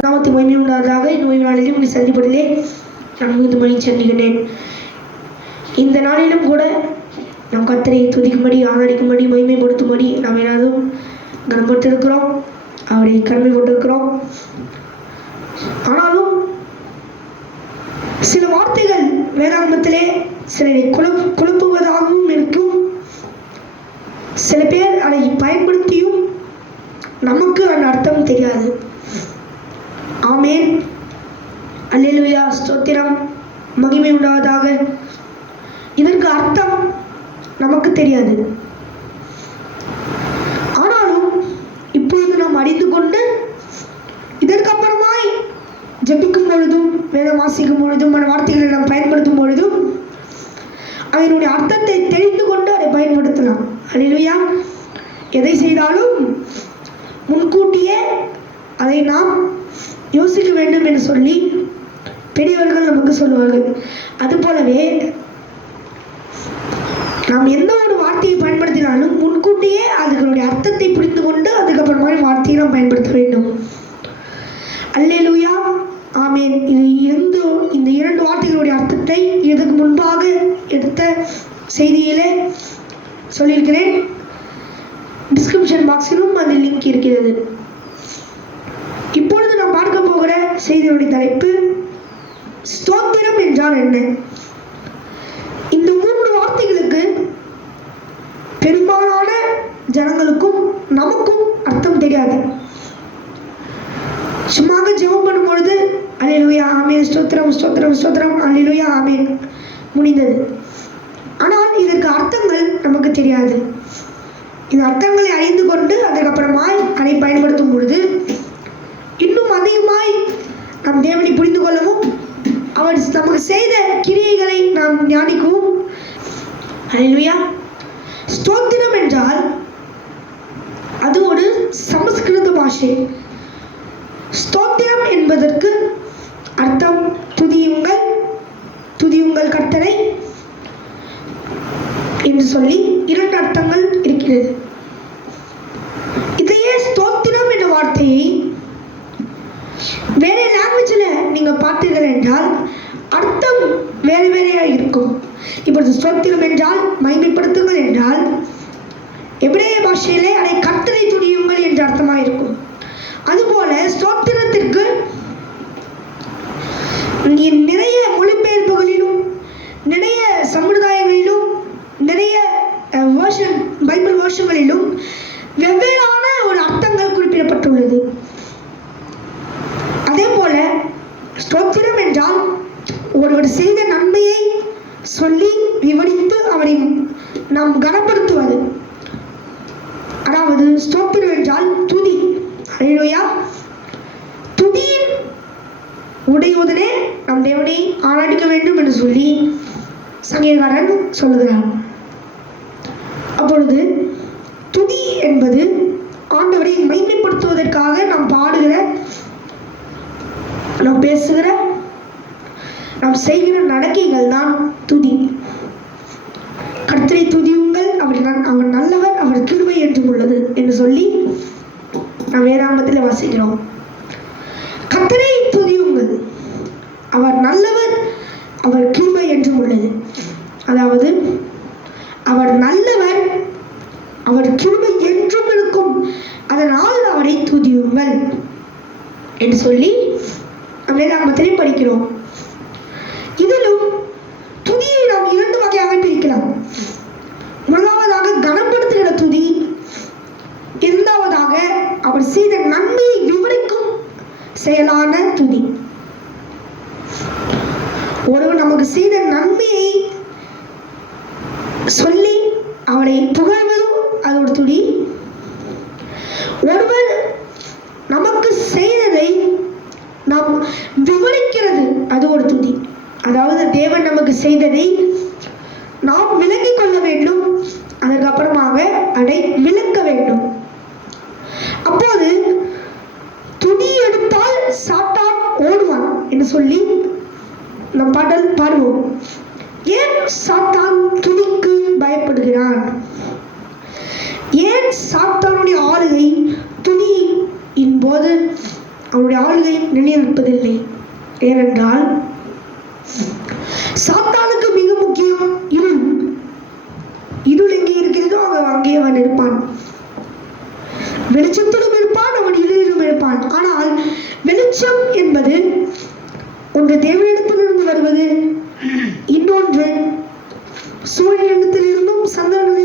கிராமத்து மகிமையுள்ளதாக இந்த ஓய்வு நாளிலும் உங்களை சந்திப்பதிலே நான் மிகுந்த மகிழ்ச்சி அடைகின்றேன். இந்த நாளிலும் கூட நம் கத்தரை துதிக்கும்படி ஆதரிக்கும்படி மகிமைப்படுத்தும்படி நாம் எல்லாரும் கனப்பட்டிருக்கிறோம் அவரை கடமை கொண்டிருக்கிறோம். ஆனாலும் சில வார்த்தைகள் வேதாகமத்திலே சிலரை குழப் குழப்புவதாகவும் இருக்கும். சில பேர் அதை பயன்படுத்தியும் நமக்கு அந்த அர்த்தம் தெரியாது. ஆமேன். அல்லேலுயா ஸ்தோத்திரம். மகிமை உண்டாவதாக. இதற்கு அர்த்தம் நமக்கு தெரியாது. ஆனாலும் இப்பொழுது நாம் அறிந்து கொண்டு இதற்கப்புறமாய் ஜபிக்கும் பொழுதும் வேதம் வாசிக்கும் பொழுதும் மன வார்த்தைகளை நாம் பயன்படுத்தும் பொழுதும் அதனுடைய அர்த்தத்தை தெரிந்து கொண்டு அதை பயன்படுத்தலாம். அல்லேலூயா. எதை செய்தாலும் முன்கூட்டியே அதை நாம் யோசிக்க வேண்டும் என்று சொல்லி பெரியவர்கள் நமக்கு சொல்லுவார்கள் அது போலவே நாம் எந்த ஒரு வார்த்தையை பயன்படுத்தினாலும் முன்கூட்டியே அதுகளுடைய அர்த்தத்தை புரிந்து கொண்டு அதுக்கப்புறமா வார்த்தையை நாம் பயன்படுத்த வேண்டும். அல்லே லூயா ஆமேன். இது எந்த இந்த இரண்டு வார்த்தைகளுடைய அர்த்தத்தை இதற்கு முன்பாக எடுத்த செய்தியிலே சொல்லியிருக்கிறேன். டிஸ்கிரிப்ஷன் பாக்ஸிலும் அந்த லிங்க் இருக்கிறது. இப்பொழுது நாம் பார்க்க போகிற செய்தியுடைய தலைப்பு ஸ்தோத்திரம் என்றால் என்ன? இந்த மூன்று வார்த்தைகளுக்கு பெரும்பாலான ஜனங்களுக்கும் நமக்கும் அர்த்தம் தெரியாது. சும்மாக ஜெபம் பண்ணும்பொழுது பொழுது அலையிலுயா ஆமேன் ஸ்தோத்திரம் ஸ்தோத்திரம் ஸ்தோத்திரம் அலையிலுயா ஆமேன் முடிந்தது. ஆனால் இதற்கு அர்த்தங்கள் நமக்கு தெரியாது. இந்த அர்த்தங்களை அறிந்து கொண்டு அதுக்கப்புறமாய் அதை பயன்படுத்தும் பொழுது இன்னும் அதிகமாய் நாம் தேவனை புரிந்து கொள்ளவும் அவர் நமக்கு செய்த கிரியைகளை நாம் ஞானிக்கவும் அலையிலுயா ஸ்தோத்திரம் என்றால் அது ஒரு சமஸ்கிருத பாஷை. ஸ்தோத்திரம் என்பதற்கு அர்த்தம் துதியுங்கள் துதியுங்கள் கர்த்தரை என்று சொல்லி இரண்டு அர்த்தங்கள் இருக்கிறது. இதையே ஸ்தோத்திரம் என்ற வார்த்தையை வேற லாங்குவேஜில் நீங்கள் பார்த்தீர்கள் என்றால் அர்த்தம் வேறு வேறையாக இருக்கும். இப்பொழுது ஸ்தோத்திரம் என்றால் மகிமைப்படுத்துங்கள் என்றால் எபிரேய பாஷையிலே அதை கர்த்தரை துணியும் என்ற அர்த்தமாக இருக்கும் அதுபோல ஸ்தோத்திரத்திற்கு இங்கே நிறைய மொழிபெயர்ப்புகளிலும் நிறைய சமுதாயங்களிலும் நிறைய வேர்ஷன் பைபிள் வேர்ஷன்களிலும் வெவ்வேறான ஒரு அர்த்தங்கள் குறிப்பிடப்பட்டுள்ளது அதே போல ஸ்தோத்திரம் என்றால் ஒருவர் செய்த நன்மையை சொல்லி விவரித்து அவரை நாம் கனப்படுத்துவது அதாவது ஸ்தோத்திரம் என்றால் துதி அலையிலோயா துதியின் உடையுடனே நம் தேவனை ஆராதிக்க வேண்டும் என்று சொல்லி சங்கீதக்காரன் சொல்லுகிறார் அப்பொழுது துதி என்பது ஆண்டவரை மைமைப்படுத்துவதற்காக நாம் பாடுகிற நாம் பேசுகிற நாம் செய்கிற நடக்கைகள் தான் துதி. கர்த்தரை துதியுங்கள் அவர் அவர் நல்லவர் அவர் கிருபை என்றும் உள்ளது என்று சொல்லி நாம் வேதாமத்தில் வாசிக்கிறோம். கர்த்தரை துதியுங்கள் அவர் நல்லவர் அவர் கிருபை என்றும் உள்ளது. அதாவது அவர் நல்லவர். அவர் கிருபை என்றும் இருக்கும். அதனால் அவரை துதியுங்கள். என்று சொல்லி நாம் வேதாகமத்திலே படிக்கிறோம் சொல்லி நம் பாடல் பாடுவோம். ஏன் சாத்தான் துணிக்கு பயப்படுகிறான்? ஏன் சாத்தானுடைய ஆளுகை துணியின் போது அவனுடைய ஆளுகை நினைவிப்பதில்லை ஏனென்றால் சாத்தானுக்கு மிக முக்கியம் இருள். இருள் எங்கே இருக்கிறதோ அவன் அங்கே அவன் இருப்பான். வெளிச்சத்திலும் இருப்பான் அவன் இருளிலும் இருப்பான். ஆனால் வெளிச்சம் என்பது ஒன்று தேவனிடத்திலிருந்து வருவது. இன்னொன்று சூரியனிடத்திலிருந்தும் சந்திரனில்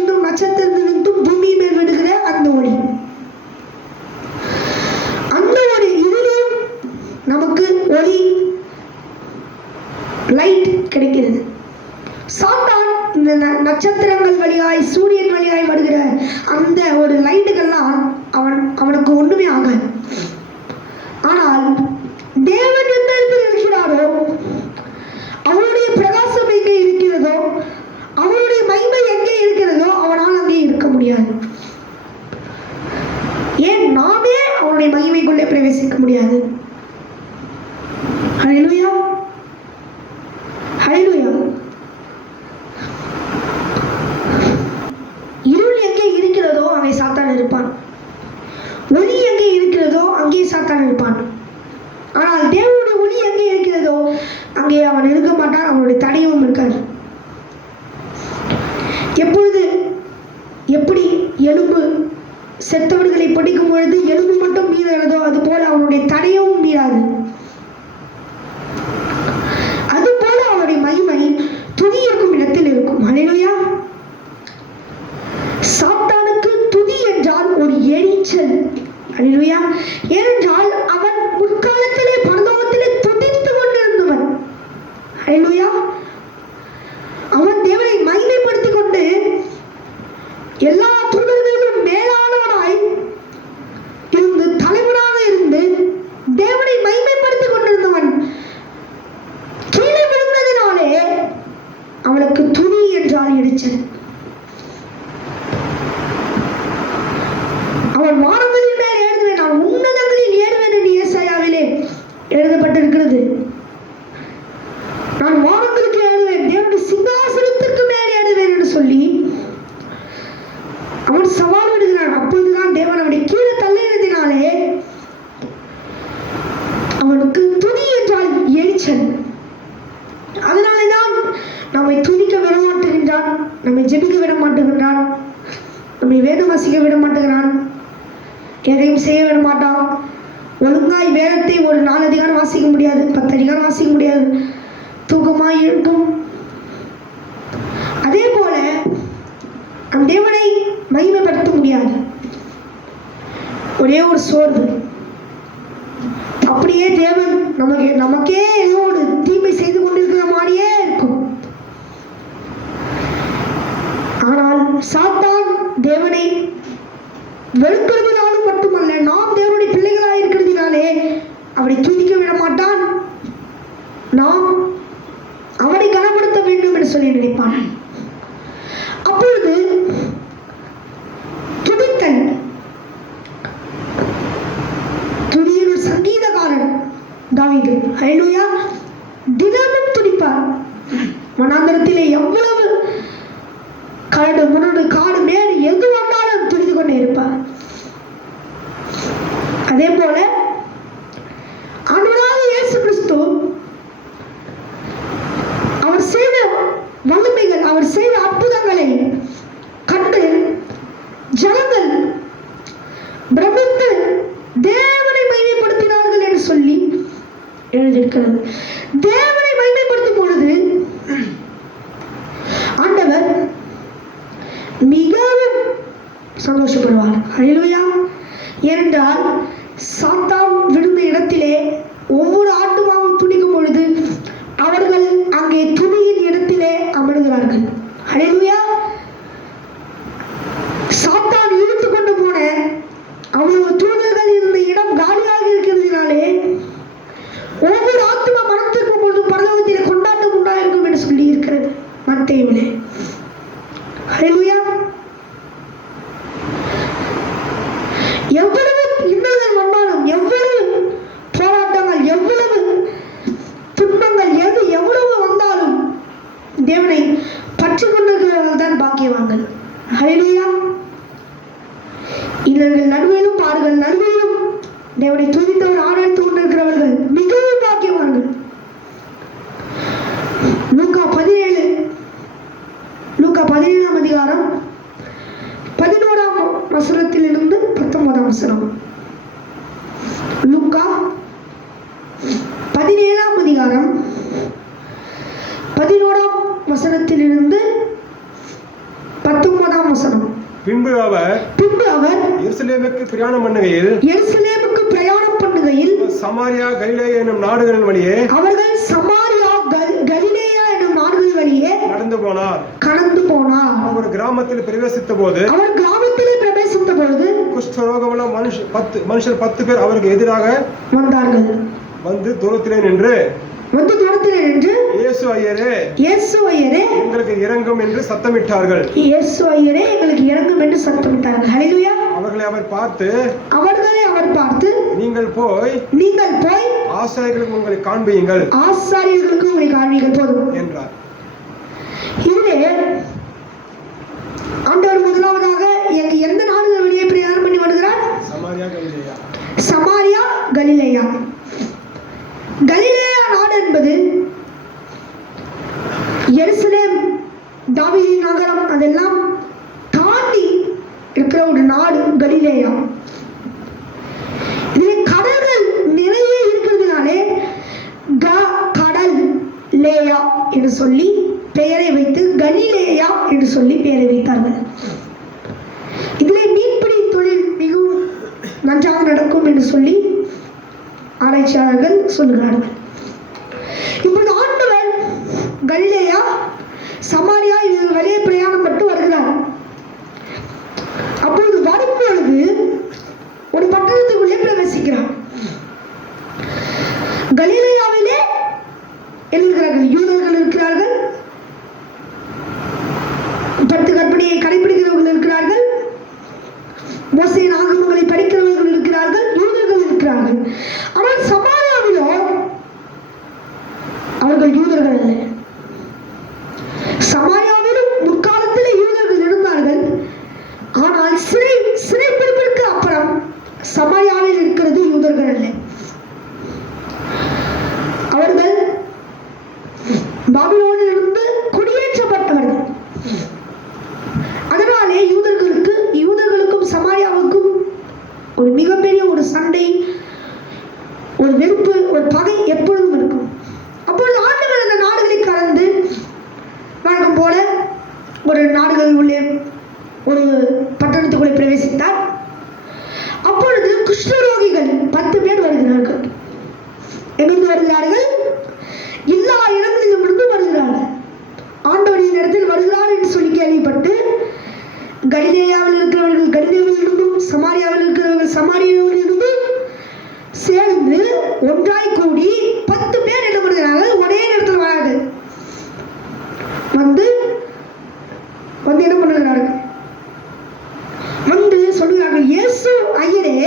தேவன் சவால் விடுகிறான். அப்பொழுதுதான் தேவன் அவனை கீழே தள்ளியதினாலே அவனுக்கு துணி என்றால் எரிச்சல். அதனாலேதான் நம்மை துணிக்க விட மாட்டுகின்றான் நம்மை ஜெபிக்க விட மாட்டுகின்றான் நம்மை வேதம் வசிக்க விட மாட்டுகிறான் எதையும் செய்ய விட மாட்டான் ஒழுங்காய் வேதத்தை ஒரு நாலு அதிகாரம் வாசிக்க முடியாது பத்து அதிகாரம் வாசிக்க முடியாது. தூக்கமாக இருக்கும். सब அதிகாரம். பதினோராம் வசனத்திலிருந்து பத்தொன்பதாம் வசனம். லுக்கா பதினேழாம் அதிகாரம். பதினோராம் வசனத்திலிருந்து பத்தொன்பதாம் வசனம். பின்பு அவர் பின்பு அவர் எருசலேமுக்கு பிரயாணம் பண்ணுகையில் எருசலேமுக்கு பிரயாணம் பண்ணுகையில் சமாரியா கைலே எனும் நாடுகளின் வழியே அவர்கள் சமா போனார். கடந்து போனார். அவர் ஒரு கிராமத்தில் பிரவேசித்த போது அவர் கிராமத்திலே பிரவேசித்த பொழுது குஷ்டரோகமுள்ள மனுஷ பத்து மனுஷர் பத்து பேர் அவருக்கு எதிராக வந்தார்கள். வந்து தூரத்திலே நின்று வந்து தூரத்திலே நின்று இயேசு ஐயரே இயேசு ஐயரே எங்களுக்கு இறங்கும் என்று சத்தமிட்டார்கள். இயேசு ஐயரே எங்களுக்கு இறங்கும் என்று சத்தமிட்டார்கள். ஹalleluya. அவர்களை அவர் பார்த்து அவர்களை அவர் பார்த்து நீங்கள் போய் நீங்கள் போய் ஆசாரிகளுக்கு உங்களை காண்பியுங்கள். ஆசாரியர்களுக்கு உங்களை காண்பீர்கள் போதும். என்றார் இதிலே ஆண்டவர் முதலாவதாக எந்த நாடுகள் வழியே பிரயாணம் பண்ணி வருகிறார் Samaria Galilee. Samaria Galilee. Galilee நாடு என்பது எருசலேம் தாவீது நகரம் அதெல்லாம் தாண்டி இருக்கிற ஒரு நாடு கலிலேயா இதில் கடல்கள் நிறைய இருக்கிறதுனாலே க கடல் லேயா என்று சொல்லி பெயரை வைத்து கலிலேயா என்று சொல்லி பெயரை வைத்தார்கள். இதிலே மீன்பிடி தொழில் மிகவும் நன்றாக நடக்கும் என்று சொல்லி ஆராய்ச்சியாளர்கள் சொல்கிறார்கள் இப்பொழுது ஆண்டவர் கலிலேயா சமாரியா இது வழியே பிரயாணம் பட்டு வருகிறார் அப்பொழுது வரும் பொழுது ஒரு பட்டணத்துக்குள்ளே பிரவேசிக்கிறார் கலிலேயாவிலே இருக்கிறார்கள் யூதர்கள் இருக்கிறார்கள் கடைபிடிக்கிறவர்கள் இருக்கிறார்கள். மோசையின் ஆகமங்களை படிக்கிறவர்கள் இருக்கிறார்கள் யூதர்கள் இருக்கிறார்கள் ஆனால் சமாரியாவிலோ அவர்கள் யூதர்கள் அல்ல சமாரியாவிலும் முற்காலத்தில் யூதர்கள் இருந்தார்கள் ஆனால் சிறை சிறைப்பிடிப்பிற்கு அப்புறம் சமாரியாவில் இருக்கிறது யூதர்கள் அல்ல அவர்கள் பாபிலோனிலிருந்து குடியேற்றப்பட்டவர்கள் அதனாலே யூதர்களுக்கு யூதர்களுக்கும் சமாரியாவுக்கும் ஒரு மிகப்பெரிய ஒரு சண்டை ஒரு வெறுப்பு ஒரு பகை எப்பொழுதும் இருக்கும் அப்பொழுது ஆண்டுகள் அந்த நாடுகளை கலந்து வழக்கம் போல ஒரு நாடுகள் உள்ளே ஒரு பட்டணத்துக்குள்ளே பிரவேசித்தார் அப்பொழுது குஷ்டரோகிகள் பத்து பேர் வருகிறார்கள் எங்கிருந்து வருகிறார்கள் எல்லா இடங்களிலும் இருந்து வருகிறார்கள் ஆண்டவரின் இடத்தில் வருகிறார் என்று சொல்லி கேள்விப்பட்டு கலிலேயாவில் இருக்கிறவர்கள் கலிலேயாவில் இருந்தும் சமாரியாவில் இருக்கிறவர்கள் சமாரியாவில் இருந்தும் சேர்ந்து ஒன்றாய் கூடி பத்து பேர் என்ன பண்ணுகிறார்கள் ஒரே நேரத்தில் வரார்கள் வந்து வந்து என்ன பண்ணுகிறார்கள் வந்து சொல்லுகிறார்கள் இயேசு ஐயரே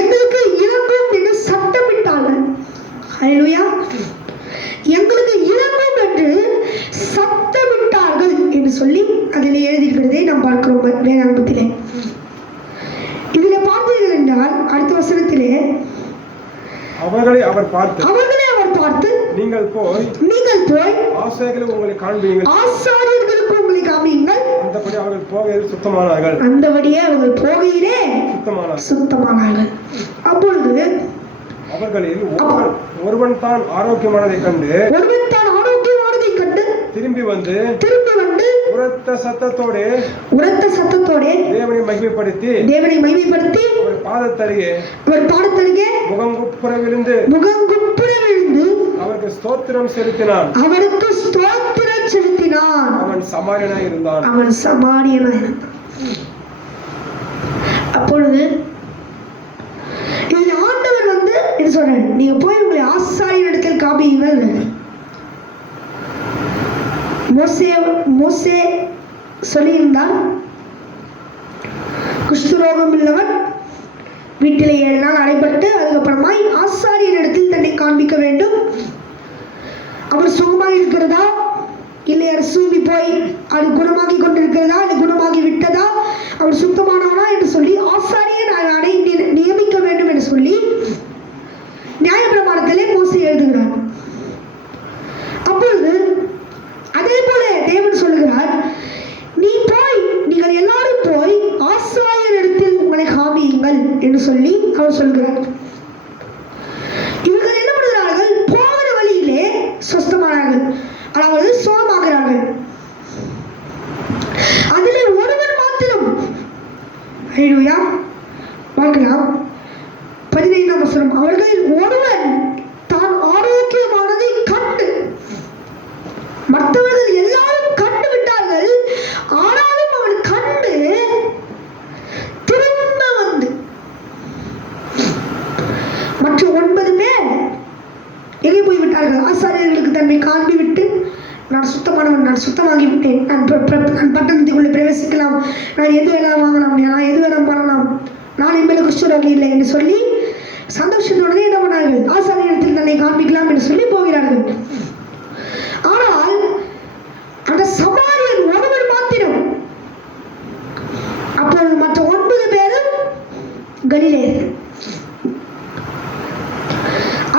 எங்களுக்கு இறங்கும் என்று சத்தமிட்டார்கள் ஹalleluya எங்களுக்கு இறங்கும் என்று சத்தமிட்டார்கள் என்று சொல்லி அதில் எழுதியிருக்கிறதை நாம் பார்க்கிறோம் வேதாந்தத்திலே இதில் பார்த்தீர்கள் என்றால் அடுத்த வசனத்திலே அவர்களை அவர் பார்த்து. அவர்களை அவர் பார்த்து நீங்கள் போய் நீங்கள் போய் ஆசாரிகளுக்கு உங்களை காண்பியுங்கள் ஆசாரியர்களுக்கு உங்களை காமியுங்கள் அந்தபடி அவர்கள் போகையில் சுத்தமானார்கள். அந்தபடியே அவர்கள் போகையிலே சுத்தமானார்கள். சுத்தமானார்கள். அப்பொழுது அவர்களில் ஒருவன் ஒருவன் தான் ஆரோக்கியமானதைக் கண்டு ஒருவன் தான் ஆரோக்கியமானதை கண்டு திரும்பி வந்து திரும்பி வந்து உரத்த சத்தத்தோடு உரத்த சத்தத்தோடே தேவனை மகிமைப்படுத்தி தேவனை மகிமைப்படுத்தி அவர் பாதத்தருகே அவர் பாடத்தருகே முகங்குப்புற விழுந்து முகங்குப்புற விழுந்து அவருக்கு ஸ்தோத்திரம் செலுத்தினான். அவருக்கு ஸ்தோத்திரம் செலுத்தினான். அவன் சமாரியனாய் இருந்தான். அவன் சமாரியனாய் இருந்தான். அப்பொழுது இதில் ஆண்டவர் வந்து என்ன சொல்றாரு? நீங்க போய் உங்களை ஆசாரியர் இடத்தில் காமியுங்கள். மோசே மோசே சொல்லியிருந்தால் குஷ்டரோகம் உள்ளவன் வீட்டில் ஏழு நாள் அடைபட்டு அதுக்கப்புறமாய் ஆசாரியர் இடத்தில் தன்னை காண்பிக்க வேண்டும். அவர் சுகமாக இருக்கிறதா? இல்லை அது சூம்பி போய் அது குணமாகி கொண்டிருக்கிறதா? அது குணமாகி விட்டதா? அவர் சுத்தமானவனா என்று சொல்லி ஆசாரியன் அடை நி- நியமிக்க வேண்டும் என்று சொல்லி நியாயப்பிரமாணத்திலே மோசி எழுதுகிறார் என்று சொல்லி அவர் சொல்கிறார். இவர்கள் என்ன பண்ணுகிறார்கள்? போகிற வழியிலே சொஸ்தமானார்கள். அதாவது சோமாகிறார்கள் அதில் ஒருவர் மாத்திரம். ஐயா பார்க்கலாம் பதினைந்தாம் வசனம். அவர்களில் ஒருவர் நான் பட்டணத்துக்குள்ளே பிரவேசிக்கலாம். நான் எது வேணாலும் வாங்கலாம் நான் எது வேணாலும் பண்ணலாம். நான் இனிமேல் மேலே இல்லை என்று சொல்லி சந்தோஷத்தோடனே என்ன பண்ணார்கள்? ஆசாரியத்தில் தன்னை காண்பிக்கலாம் என்று சொல்லி போகிறார்கள். ஆனால் அந்த சமாரியன் ஒருவர் மாத்திரம் அப்போது மற்ற ஒன்பது பேரும் கலிலேயர்கள்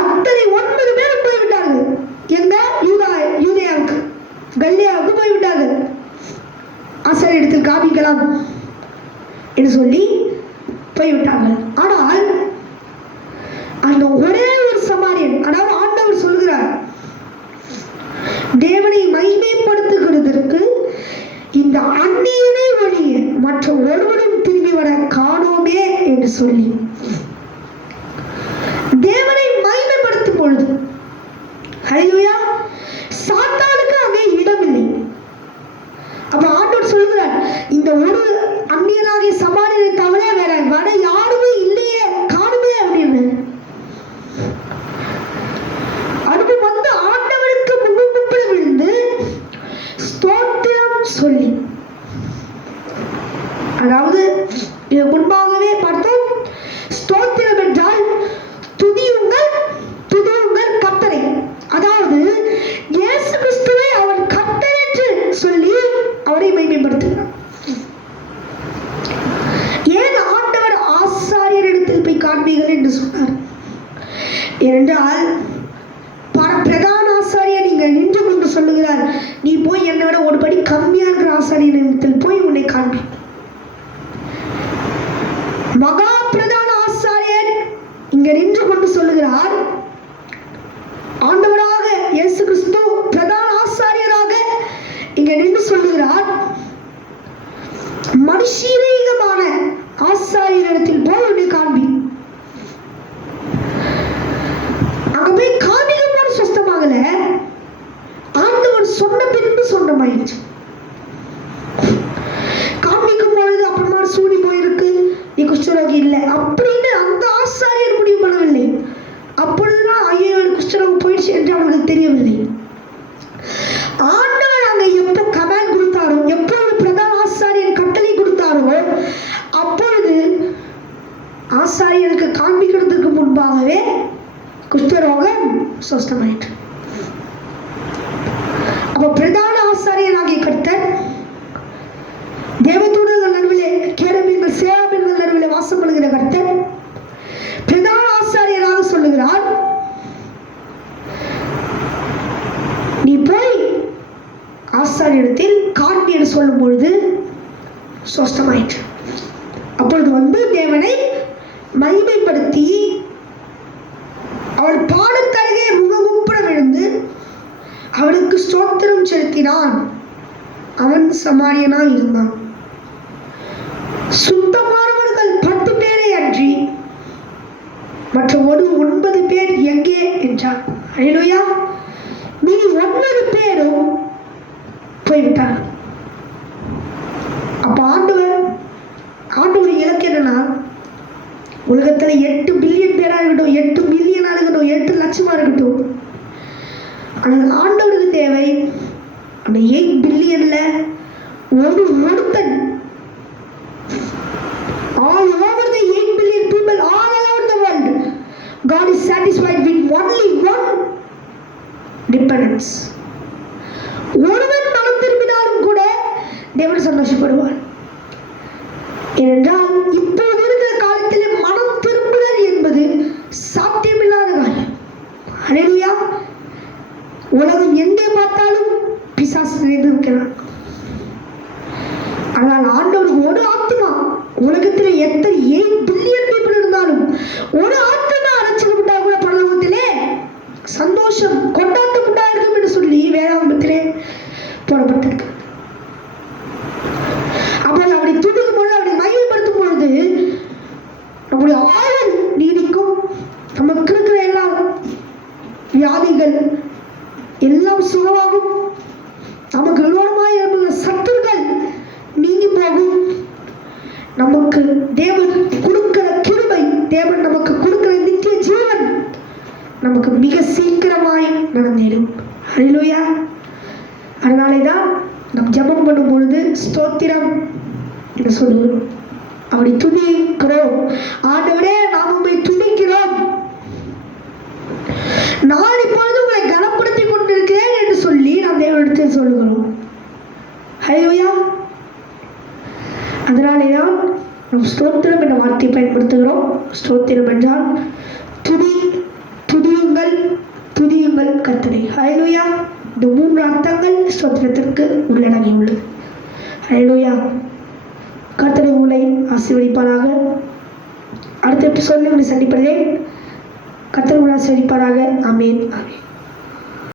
அத்தனை ஒன்பது பேரும் போய்விட்டார்கள் எந்த யூதா யூதேயாவுக்கு கல்லியாவுக்கு போய்விட்டார்கள் ஆசிரியரிடத்தில் காமிக்கலாம் என்று சொல்லி போய்விட்டார்கள் ஆனால் அந்த ஒரே ஒரு சமாரியன் அதாவது ஆண்டவர் சொல்கிறார் தேவனை மகிமைப்படுத்துகிறதற்கு இந்த அந்நியனை வழியே மற்ற ஒருவரும் திரும்பி வர காணோமே என்று சொல்லி தேவனை மகிமைப்படுத்தும் பொழுது ஹalleluya சாத்தானுக்கு அங்கே இடமில்லை அப்ப ஆண்டவர் சொல்கிறார் இந்த ஒரு அந்நியனாகிய சமாரியனை தவிர வேற வர யாருமே இல்லையே காணுமே அப்படின்னு அடுத்து வந்து ஆண்டவருக்கு முகமுப்பில் விழுந்து ஸ்தோத்திரம் சொல்லி அதாவது இது முன்பாகவே பார்த்தோம் ஸ்தோத்திரம் என்றால் துதியுங்கள் துதியுங்கள் கர்த்தரை அதாவது இயேசு கிறிஸ்துவை அவர் கர்த்தர் என்று சொல்லி அவரை மகிமைப்படுத்துகிறார் ஏன் ஆண்டவர் ஆசாரியரிடத்தில் போய் காண்பீர்கள் என்று சொன்னார் என்றால் பிரதான ஆசாரியர் இங்க நின்று கொண்டு சொல்லுகிறார். நீ போய் என்னை விட ஒரு படி கம்மியா இருக்கிற ஆசாரியரிடத்தில் போய் உன்னை காண்பி. மகா பிரதான ஆசாரியர் இங்க நின்று கொண்டு சொல்லுகிறார். ஆண்டவராக இயேசு கிறிஸ்து பிரதான ஆசாரியராக இங்க நின்று சொல்லுகிறார். மனுஷீரீகமான ஆசாரியரிடத்தில் போய் உன்னை காண்பி அங்க போய் காமிக்கும் போது சுத்தமாகல ஆண்டவர் சொன்ன பின்பு சொந்தமாயிடுச்சு காண்பிக்கும் பொழுது அப்புறமா சூடி போயிருக்கு நீ குஷ்டரோகி இல்லை அப்படின்னு அந்த ஆசாரியர் முடிவு பண்ணவில்லை அப்பொழுதுதான் ஐயோ எனக்கு குஷ்டரோகம் போயிடுச்சு என்று அவனுக்கு தெரியவில்லை ஆண்டவர் அங்க எப்போ கமாண்ட் கொடுத்தாரோ எப்பொழுது பிரதான ஆசாரியர் கட்டளை கொடுத்தாரோ அப்பொழுது ஆசாரியருக்கு காண்பிக்கிறதுக்கு முன்பாகவே குஷ்டரோகம் சுஸ்தமாயிற்று அப்ப பிரதான ஆசாரியராகிய கர்த்தர் தேவதூதர்கள் நடுவிலே கேரபீன்கள் சேராபீன்கள் நடுவிலே வாசம் பண்ணுகிற கர்த்தர் பிரதான ஆசாரியராக சொல்லுகிறார் நீ போய் ஆசாரியத்தில் காண்பி என்று சொல்லும் பொழுது சொஸ்தமாயிற்று அப்பொழுது வந்து தேவனை மகிமைப்படுத்தி அவள் பாடத்தருகே முகமுப்பட விழுந்து அவளுக்கு ஸ்தோத்திரம் செலுத்தினான். அவன் சமாரியனாய் இருந்தான். சுத்தமானவர்கள் பத்து பேரை அன்றி மற்ற ஒரு ஒன்பது பேர் எங்கே என்றார். அழிலுயா நீ ஒன்பது பேரும் போய்விட்டார். அப்ப ஆண்டவர் ஆண்டவர் இலக்கு என்னன்னா உலகத்துல எட்டு பில்லியன் பேரா இருக்கட்டும் எட்டு மில்லியனாக இருக்கட்டும் எட்டு லட்சமா இருக்கட்டும். ஆனால் ஆண்டவருக்கு தேவை அந்த எயிட் பில்லியன்ல ஒரு ஒருத்தன் all over the eight billion people all over the world God is satisfied with only one dependence ஒருவன் மனம் திரும்பினாலும் கூட தேவன் சந்தோஷப்படுவார் ஏனென்றால் இப்போது இருக்கிற காலத்திலே மனம் திரும்புதல் என்பது சாத்தியமில்லாத காரியம் ஹalleluya உலகம் எங்கே பார்த்தாலும் பிசாசு நிறைந்திருக்கிறான் ஆனால் ஆண்டவருக்கு ஒரு ஆத்மா உலகத்தில் எத்தனை எயிட் பில்லியன் பீப்புள் இருந்தாலும் ஒரு ஆத்மா அழைச்சிக்கப்பட்டா கூட பரலோகத்திலே சந்தோஷம் கொண்டாட்டம் உண்டாயிருக்கும் என்று சொல்லி வேதாகமத்திலே போடப்பட்டிருக்கு அப்போ அப்படி துதிக்கும் பொழுது அப்படி மகிமைப்படுத்தும் பொழுது நம்முடைய ஆயுள் நீடிக்கும் நமக்கு இருக்கிற வியாதிகள் எல்லாம் சுகமாகும் நமக்கு விரோதமாய் எழுப்புகிற சத்துருக்கள் நீங்கி போகும் நமக்கு தேவன் கொடுக்கிற கிருபை தேவன் நமக்கு கொடுக்கிற நித்திய ஜீவன் நமக்கு மிக சீக்கிரமாய் நடந்தேறும் ஹalleluya அதனாலே தான் நம் ஜெபம் பண்ணும் பொழுது ஸ்தோத்திரம் என்று சொல்லுகிறோம். அப்படி துதிக்கிறோம் ஆண்டவரே நாம் உண்மை துதிக்கிறோம். நான் இப்பொழுது உங்களை கனப்படுத்தி கொண்டிருக்கிறேன் என்று சொல்லி நாம் தேவனிடத்தில் சொல்லுகிறோம். ஹalleluya அதனாலே தான் நம் ஸ்தோத்திரம் என்ற வார்த்தையை பயன்படுத்துகிறோம். ஸ்தோத்திரம் என்றால் துதி துதியுங்கள் துதியுங்கள் கத்தனை ஹalleluya இந்த மூன்று அர்த்தங்கள் ஸ்தோத்திரத்திற்கு உள்ளடங்கியுள்ளது. ஹalleluya கர்த்தரை உங்களை ஆசீர்வதிப்பாராக. அடுத்த சொல்லி உங்களை சந்திப்பதே கர்த்தர் உங்களை ஆசீர்வதிப்பாராக. அமேன் அமேன்